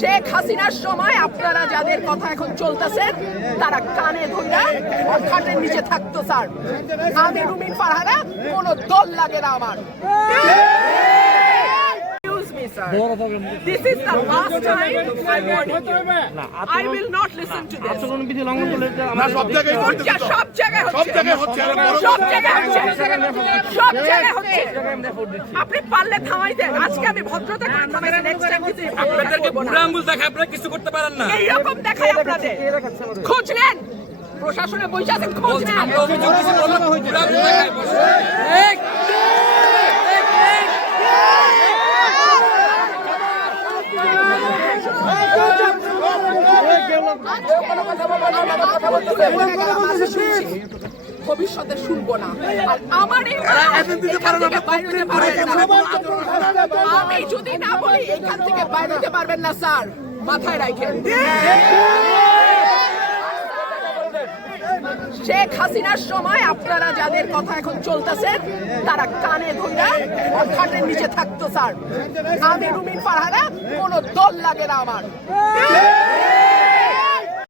শেখ হাসিনার সময় আপনারা যাদের কথা এখন চলতেছেন তারা কানে আর খাটের নিচে থাকতো স্যার আমি রুমিন ফারহানা কোনো দল লাগে না আমার Excuse me, sir. This is the last time I'm warning you. I will not listen to this. আচরণ বিধি লঙ্ঘন করলে এটা না আমাদের সব জায়গায় হচ্ছে যা সব জায়গায় সব হচ্ছে জায়গায় হচ্ছে সব জায়গায় হচ্ছে সব জায়গায় হচ্ছে। আপনি পারলে থামাই দেন আজকে আমি ভদ্রতা করে থামাইছি নেক্সট টাইম দিতে আপনাদেরকে বুড়া আঙ্গুল দেখে আপনারা কিছু করতে পারেন না। এইরকম দেখায় আপনাদের। খোঁজ নেন। প্রশাসনে বসে আছেন খোঁজ নেন। অভিযোগ দিচ্ছি বলুন। বুড়া আঙ্গুল দেখায় বসে। ভবিষ্যতে শুনব না। আর আমার। আমি যদি না বলি এখান থেকে বাইরে হতে পারবেন না স্যার। মাথায় রাখেন। শেখ হাসিনার সময় আপনারা যাদের কথা এখন চলতেছেন তারা কানে ধইরা খাটের নিচে থাকতো স্যার। আমি রুমিন ফারহানা কোনো দল লাগে না আমার।